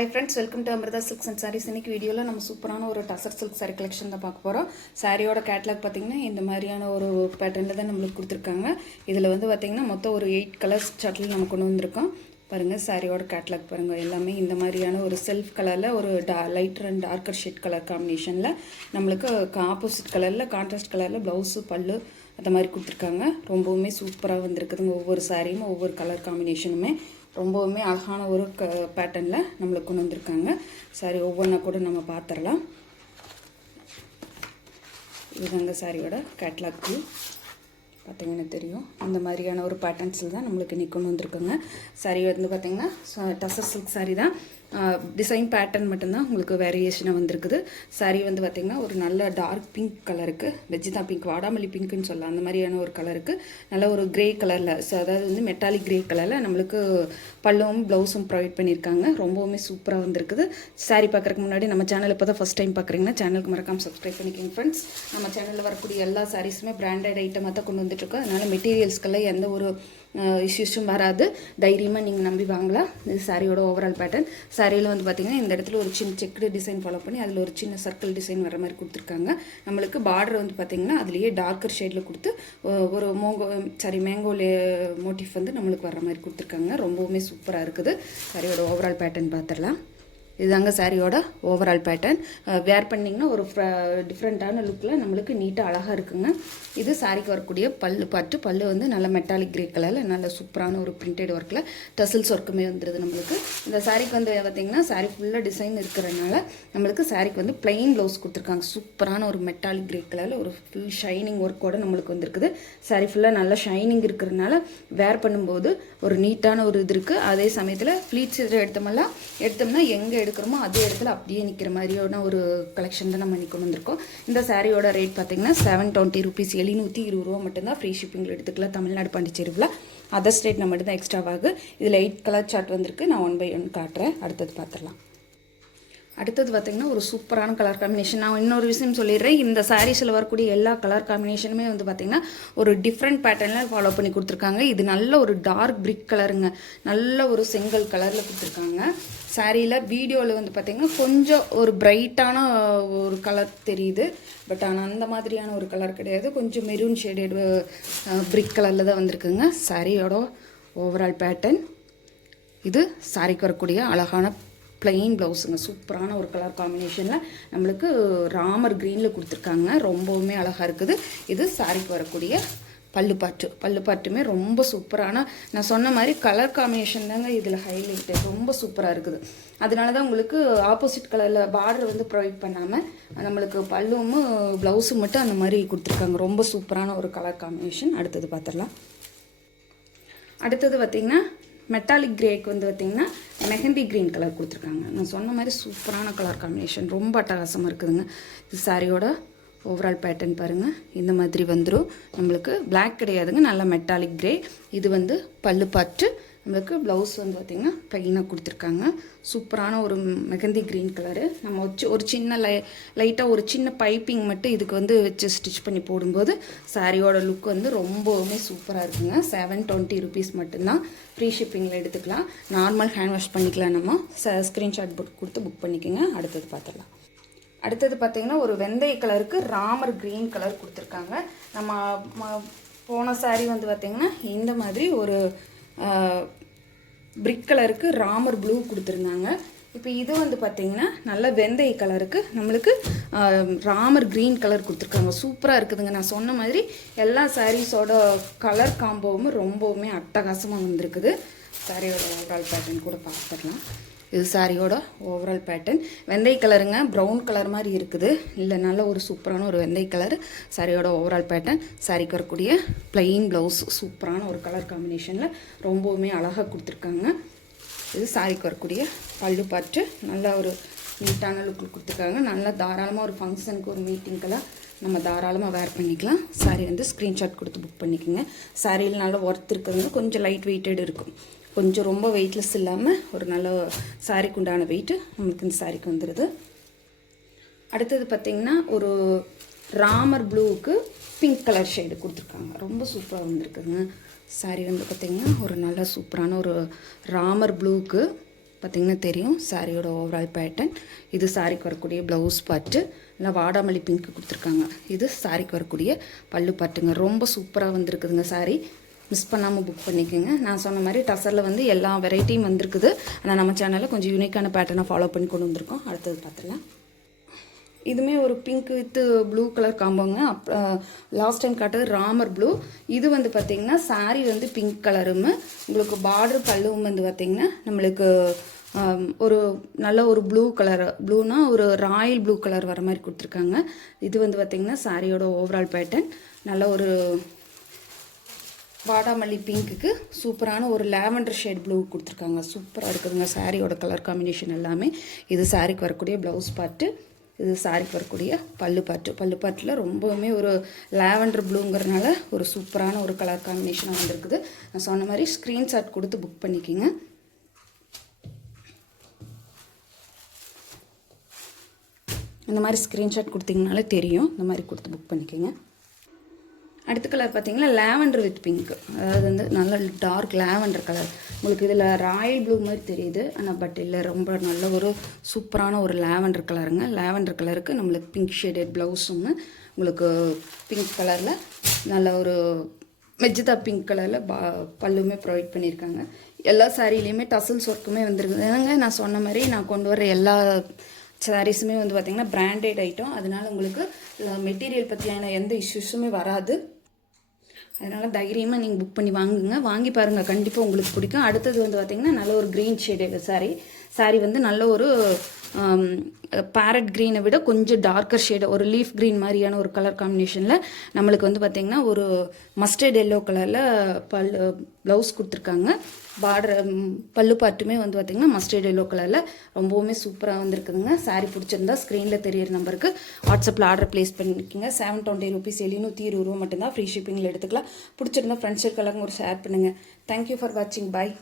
Hi friends, welcome to Amrita Silks and Sarees. இன்னைக்கு வீடியோல நம்ம சூப்பரான ஒரு டசர் சில்க் saree கலெக்ஷன் தான் பார்க்க போறோம். சாரியோட கேட்டலாக் பாத்தீங்கன்னா இந்த மாதிரியான ஒரு பேட்டர்ன்ல தான் நமக்கு கொடுத்திருக்காங்க. இதுல வந்து பாத்தீங்கன்னா மொத்தம் ஒரு 8 கலர்ஸ் சார்ட்ல நம்ம கொண்டு வந்திருக்கோம். பாருங்க சாரியோட கேட்டலாக் பாருங்க. எல்லாமே இந்த மாதிரியான ஒரு செல்ஃப் கலர்ல ஒரு lighter and darker shade colour காம்பினேஷன்ல நமக்கு ஆப்போசிட் கலர்ல கான்ட்ராஸ்ட் கலர்ல ப்ளவுஸ் பல்லு அந்த மாதிரி கொடுத்திருக்காங்க. ரொம்பவுமே சூப்பரா வந்திருக்குதுங்க. ஒவ்வொரு சாரியும் ஒவ்வொரு கலர் காம்பினேஷனுமே ரொம்பவுமே அழகான ஒரு பேட்டர்னில் நம்மளுக்கு கொண்டு வந்திருக்காங்க. சாரி ஒவ்வொன்றா கூட நம்ம பார்த்துடலாம். இதுதாங்க சாரியோட கேட்லாக்கு பார்த்தீங்கன்னா தெரியும். இந்த மாதிரியான ஒரு பேட்டர்ன்ஸில் தான் நம்மளுக்கு இன்றைக்கி கொண்டு வந்திருக்குங்க. சாரி வந்து பார்த்திங்கன்னா டசர் சில்க் சாரி தான். டிசைன் பேட்டர்ன் மட்டும்தான் உங்களுக்கு வேரியேஷனாக வந்திருக்குது. சாரீ வந்து பார்த்திங்கன்னா ஒரு நல்ல டார்க் பிங்க் கலருக்கு, வெஜிதா பிங்க், வாடாமல்லி பிங்க்குன்னு சொல்லலாம், அந்த மாதிரியான ஒரு கலருக்கு நல்ல ஒரு கிரே கலரில், ஸோ அதாவது வந்து மெட்டாலிக் கிரே கலரில் நம்மளுக்கு பல்லுவும் ப்ளவுஸும் ப்ரொவைட் பண்ணியிருக்காங்க. ரொம்பவுமே சூப்பராக வந்திருக்குது. சாரீ பார்க்குறதுக்கு முன்னாடி நம்ம சேனல் இப்போ தான் ஃபஸ்ட் டைம் பார்க்குறீங்கன்னா சேனலுக்கு மறக்காமல் சப்ஸ்கிரைப் பண்ணிக்கோங்க ஃப்ரெண்ட்ஸ். நம்ம சேனலில் வரக்கூடிய எல்லா சாரீஸுமே பிராண்டட் ஐட்டமாக தான் கொண்டு வந்துட்டுருக்கோம். அதனால் மெட்டீரியல்ஸ்க்கெல்லாம் எந்த ஒரு இஷ்யூஸும் வராது. தைரியமாக நீங்கள் நம்பி வாங்கலாம். இது சாரியோட ஓவரால் பேட்டர்ன். சாரியில் வந்து பார்த்திங்கன்னா இந்த இடத்துல ஒரு சின்ன செக்குடு டிசைன் ஃபாலோ பண்ணி அதில் ஒரு சின்ன சர்க்கிள் டிசைன் வர மாதிரி கொடுத்துருக்காங்க. நம்மளுக்கு பார்டர் வந்து பார்த்திங்கன்னா அதுலேயே டார்க்கர் ஷேடில் கொடுத்து ஒரு மேங்கோ மோட்டிஃப் வந்து நம்மளுக்கு வர மாதிரி கொடுத்துருக்காங்க. ரொம்பவுமே சூப்பராக இருக்குது. சாரியோட ஓவரால் பேட்டர்ன் பார்த்துடலாம். இதுதாங்க சாரியோட ஓவரால் பேட்டர்ன். வேர் பண்ணிங்கன்னா ஒரு டிஃப்ரெண்ட்டான லுக்கில் நம்மளுக்கு நீட்டாக அழகாக இருக்குங்க. இது சாரிக்கு வரக்கூடிய பல்லு வந்து நல்ல மெட்டாலிக் கிரே கலரில் நல்ல சூப்பரான ஒரு பிரிண்டட் ஒர்க்கில் டசில்ஸ் ஒர்க்குமே வந்துடுது நம்மளுக்கு. இந்த சாரிக்கு வந்து பார்த்திங்கன்னா சாரி ஃபுல்லாக டிசைன் இருக்கிறதுனால நம்மளுக்கு சாரிக்கு வந்து பிளெயின் ப்ளவுஸ் கொடுத்துருக்காங்க. சூப்பரான ஒரு மெட்டாலிக் கிரே கலரில் ஒரு ஃபுல் ஷைனிங் ஒர்க்கோடு நம்மளுக்கு வந்துருக்குது. சாரி ஃபுல்லாக நல்ல ஷைனிங் இருக்கிறதுனால வேர் பண்ணும்போது ஒரு நீட்டான ஒரு இது இருக்குது. அதே சமயத்தில் ஃப்ளீட்ஸ் எடுத்தோம்னா எங்கே எடுக்கிறோமோ அதே இடத்துல அப்படியே நிற்கிற மாதிரியான ஒரு கலெக்ஷன் தான் நம்ம இன்னைக்கு கொண்டு வந்திருக்கோம். இந்த சாரியோட ரேட் பார்த்தீங்கன்னா 720 ரூபீஸ், 720 ரூபா மட்டும்தான். ஃப்ரீ ஷிப்பிங்கில் எடுத்துக்கலாம். தமிழ்நாடு பாண்டிச்சேரியில் அதர் ஸ்டேட் நம்ம மட்டும் தான் எக்ஸ்ட்ராவாகு. இதில் 8 கலர் சார்ட் வந்திருக்கு. நான் 1 by 1 காட்டுறேன். அடுத்தது பார்த்துடலாம். அடுத்தது பார்த்திங்கன்னா ஒரு சூப்பரான கலர் காம்பினேஷன். நான் இன்னொரு விஷயம் சொல்லிடுறேன். இந்த சாரீஸில் வரக்கூடிய எல்லா கலர் காம்பினேஷனுமே வந்து பார்த்திங்கன்னா ஒரு டிஃப்ரெண்ட் பேட்டர்னில் ஃபாலோ பண்ணி கொடுத்துருக்காங்க. இது நல்ல ஒரு டார்க் பிரிக் கலருங்க. நல்ல ஒரு செங்கல் கலரில் கொடுத்துருக்காங்க. சாரியில் வீடியோவில் வந்து பார்த்திங்கன்னா கொஞ்சம் ஒரு பிரைட்டான ஒரு கலர் தெரியுது. பட் ஆனால் அந்த மாதிரியான ஒரு கலர் கிடையாது. கொஞ்சம் மெரூன் ஷேடட் பிரிக் கலரில் தான் வந்திருக்குங்க. சாரியோட ஓவரால் பேட்டர்ன் இது. சாரிக்கு வரக்கூடிய அழகான பிளெயின் ப்ளவுஸுங்க. சூப்பரான ஒரு கலர் காம்பினேஷனில் நம்மளுக்கு ராமர் க்ரீனில் கொடுத்துருக்காங்க. ரொம்பவுமே அழகாக இருக்குது. இது சாரிக்கு வரக்கூடிய பல்லு பாட்டுமே ரொம்ப சூப்பரான, நான் சொன்ன மாதிரி கலர் காம்பினேஷன் தாங்க இதில் ஹைலைட்டு. ரொம்ப சூப்பராக இருக்குது. அதனால தான் உங்களுக்கு ஆப்போசிட் கலரில் பார்டர் வந்து ப்ரொவைட் பண்ணாமல் நம்மளுக்கு பல்லும் ப்ளவுஸும் மட்டும் அந்த மாதிரி கொடுத்துருக்காங்க. ரொம்ப சூப்பரான ஒரு கலர் காம்பினேஷன். அடுத்தது பார்த்துடலாம். அடுத்தது பார்த்திங்கன்னா மெட்டாலிக் கிரேக்கு வந்து பார்த்திங்கன்னா மெஹந்தி க்ரீன் கலர் கொடுத்துருக்காங்க. நான் சொன்ன மாதிரி சூப்பரான கலர் காம்பினேஷன். ரொம்ப அட்டகாசமாக இருக்குதுங்க. இது சாரியோட ஓவரால் பேட்டர்ன் பாருங்கள். இந்த மாதிரி வந்துடும். நம்மளுக்கு பிளாக் கிடையாதுங்க, நல்ல மெட்டாலிக் கிரே. இது வந்து பல்லு பாட்டு. நம்மளுக்கு ப்ளவுஸ் வந்து பார்த்திங்கன்னா ப்ளைனாக கொடுத்துருக்காங்க. சூப்பரான ஒரு மெகந்தி க்ரீன் கலரு. நம்ம ஒரு சின்ன லைட்டாக ஒரு சின்ன பைப்பிங் மட்டும் இதுக்கு வந்து வச்சு ஸ்டிச் பண்ணி போடும்போது சாரியோட லுக் வந்து ரொம்பவுமே சூப்பராக இருக்குங்க. 720 ரூபீஸ் மட்டும்தான். ஃப்ரீ ஷிப்பிங்கில் எடுத்துக்கலாம். நார்மல் ஹேண்ட் வாஷ் பண்ணிக்கலாம். நம்ம ஸ்க்ரீன்ஷாட் கொடுத்து புக் பண்ணிக்கோங்க. அடுத்தது பார்த்துடலாம். அடுத்தது பார்த்திங்கன்னா ஒரு வெந்தய கலருக்கு ராமர் க்ரீன் கலர் கொடுத்துருக்காங்க. நம்ம போன சாரீ வந்து பார்த்திங்கன்னா இந்த மாதிரி ஒரு பிரிக் கலருக்கு ராமர் ப்ளூ கொடுத்துருந்தாங்க. இப்போ இது வந்து பார்த்திங்கன்னா நல்ல வெந்தய கலருக்கு நம்மளுக்கு ராமர் க்ரீன் கலர் கொடுத்துருக்காங்க. சூப்பராக இருக்குதுங்க. நான் சொன்ன மாதிரி எல்லா சாரீஸோட கலர் காம்போவும் ரொம்பவுமே அட்டகாசமாக வந்திருக்குது. சாரியோட ஓவரால் பேட்டர்ன் கூட பார்த்துடலாம். இது சாரியோட ஓவரால் பேட்டர்ன். வெந்தய கலருங்க, ப்ரௌன் கலர் மாதிரி இருக்குது. இல்லை நல்ல ஒரு சூப்பரான ஒரு வெந்தய கலர். சாரியோட ஓவரால் பேட்டர்ன். சாரிக்கு வரக்கூடிய பிளெயின் ப்ளவுஸ் சூப்பரான ஒரு கலர் காம்பினேஷனில் ரொம்பவுமே அழகாக கொடுத்துருக்காங்க. இது சாரிக்கு வரக்கூடிய பல்லு பாட்டு. நல்லா ஒரு நீட்டான லுக்கில் கொடுத்துருக்காங்க. நல்லா தாராளமாக ஒரு ஃபங்க்ஷனுக்கு ஒரு மீட்டிங்கெல்லாம் நம்ம தாராளமாக வேர் பண்ணிக்கலாம். சாரி வந்து ஸ்க்ரீன்ஷாட் கொடுத்து புக் பண்ணிக்கோங்க. சாரியில் நல்லா ஒர்த் இருக்கிறது. கொஞ்சம் லைட் வெயிட்டட் இருக்கும். கொஞ்சம் ரொம்ப வெயிட்லெஸ் இல்லாமல் ஒரு நல்ல சாரிக்கு உண்டான வெயிட்டு நம்மளுக்கு இந்த சாரிக்கு வந்துடுது. அடுத்தது பார்த்திங்கன்னா ஒரு ராமர் ப்ளூவுக்கு பிங்க் கலர் ஷேடு கொடுத்துருக்காங்க. ரொம்ப சூப்பராக வந்திருக்குதுங்க. சாரி வந்து பார்த்திங்கன்னா ஒரு நல்ல சூப்பரான ஒரு ராமர் ப்ளூவுக்கு பார்த்திங்கன்னா தெரியும் சாரியோட ஓவரால் பேட்டர்ன். இது சாரிக்கு வரக்கூடிய ப்ளவுஸ் பார்ட்டு, இல்லை வாடாமல்லி பிங்க் கொடுத்துருக்காங்க. இது சாரிக்கு வரக்கூடிய பல்லு பார்ட்டுங்க. ரொம்ப சூப்பராக வந்திருக்குதுங்க சாரி. மிஸ் பண்ணாமல் புக் பண்ணிக்கோங்க. நான் சொன்ன மாதிரி டசரில் வந்து எல்லா வெரைட்டியும் வந்திருக்குது. ஆனால் நம்ம சேனலில் கொஞ்சம் யூனிக்கான பேட்டர்னை ஃபாலோ பண்ணி கொண்டு வந்திருக்கோம். அடுத்தது பார்த்துக்கலாம். இதுவுமே ஒரு பிங்க் வித் ப்ளூ கலர் காம்போங்க. லாஸ்ட் டைம் காட்டுறது ராமர் ப்ளூ. இது வந்து பார்த்திங்கன்னா சாரீ வந்து பிங்க் கலரும், உங்களுக்கு பார்டர் பல்லுவும் வந்து பார்த்திங்கன்னா நம்மளுக்கு ஒரு நல்ல ஒரு ப்ளூ கலர், ப்ளூனா ஒரு ராயல் ப்ளூ கலர் வர மாதிரி கொடுத்துருக்காங்க. இது வந்து பார்த்திங்கன்னா சாரியோட ஓவரால் பேட்டர்ன். நல்ல ஒரு வாடாமல்லி பிங்க்குக்கு சூப்பரான ஒரு லாவெண்டர் ஷேட் ப்ளூ கொடுத்துருக்காங்க. சூப்பராக இருக்குதுங்க சாரியோட கலர் காம்பினேஷன் எல்லாமே. இது சாரிக்கு வரக்கூடிய ப்ளவுஸ் பார்ட்டு, இது சாரிக்கு வரக்கூடிய பல்லு பாட்டு. பல்லு பாட்டில் ரொம்பவுமே ஒரு லாவெண்டர் ப்ளூங்கிறதுனால ஒரு சூப்பரான ஒரு கலர் காம்பினேஷனாக வந்திருக்குது. நான் சொன்ன மாதிரி ஸ்க்ரீன்ஷாட் கொடுத்து புக் பண்ணிக்கோங்க. இந்த மாதிரி ஸ்க்ரீன்ஷாட் கொடுத்தீங்கனாலே தெரியும். இந்த மாதிரி கொடுத்து புக் பண்ணிக்கோங்க. அடுத்த கலர் பார்த்தீங்கன்னா லாவெண்டர் வித் பிங்க். அதாவது வந்து நல்ல டார்க் லாவெண்டர் கலர். உங்களுக்கு இதில் ராயல் ப்ளூ மாதிரி தெரியுது, ஆனால் பட் இல்லை, ரொம்ப நல்ல ஒரு சூப்பரான ஒரு லாவெண்டர் கலருங்க. லாவெண்டர் கலருக்கு நம்மளுக்கு பிங்க் ஷேடட் ப்ளவுஸும், உங்களுக்கு பிங்க் கலரில் நல்ல ஒரு மெஜிதா பிங்க் கலரில் பல்லுமே ப்ரொவைட் பண்ணியிருக்காங்க. எல்லா சாரிலையுமே டசல்ஸ் ஒர்க்குமே வந்துருக்குது. ஏன்னாங்க நான் சொன்ன மாதிரி நான் கொண்டு வர எல்லா சாரீஸுமே வந்து பார்த்திங்கன்னா பிராண்டட் ஐட்டம். அதனால் உங்களுக்கு மெட்டீரியல் பற்றியான எந்த இஷ்யூஸுமே வராது. அதனால் தைரியமாக நீங்கள் புக் பண்ணி வாங்குங்க. வாங்கி பாருங்கள், கண்டிப்பாக உங்களுக்கு பிடிக்கும். அடுத்தது வந்து பார்த்திங்கன்னா நல்ல ஒரு க்ரீன் ஷேடட் சாரீ வந்து நல்ல ஒரு பேரட் க்ரீனை விட கொஞ்சம் டார்க்கர் ஷேடு, ஒரு லீஃப் க்ரீன் மாதிரியான ஒரு கலர் காம்பினேஷனில் நம்மளுக்கு வந்து பார்த்திங்கன்னா ஒரு மஸ்டர்ட் எல்லோ கலரில் ப்ளவுஸ் கொடுத்துருக்காங்க. பார்டர் பல்லு பாட்டுமே வந்து பார்த்திங்கன்னா மஸ்டர்ட் எல்லோ கலரில் ரொம்பவுமே சூப்பராக வந்துருக்குதுங்க. சாரீ பிடிச்சிருந்தா ஸ்க்ரீனில் தெரியிற நம்பருக்கு வாட்ஸ்அப்பில் ஆர்டர் ப்ளேஸ் பண்ணிக்கோங்க. 720 ரூபீஸ், 720 ரூபா மட்டும்தான். ஃப்ரீ ஷிப்பிங்கில் எடுத்துக்கலாம். பிடிச்சிருந்தா ஃப்ரெண்ட்ஸ் சர்க்கிளுக்கு ஒரு ஷேர் பண்ணுங்கள். தேங்க்யூ ஃபார் வாட்சிங். பாய்.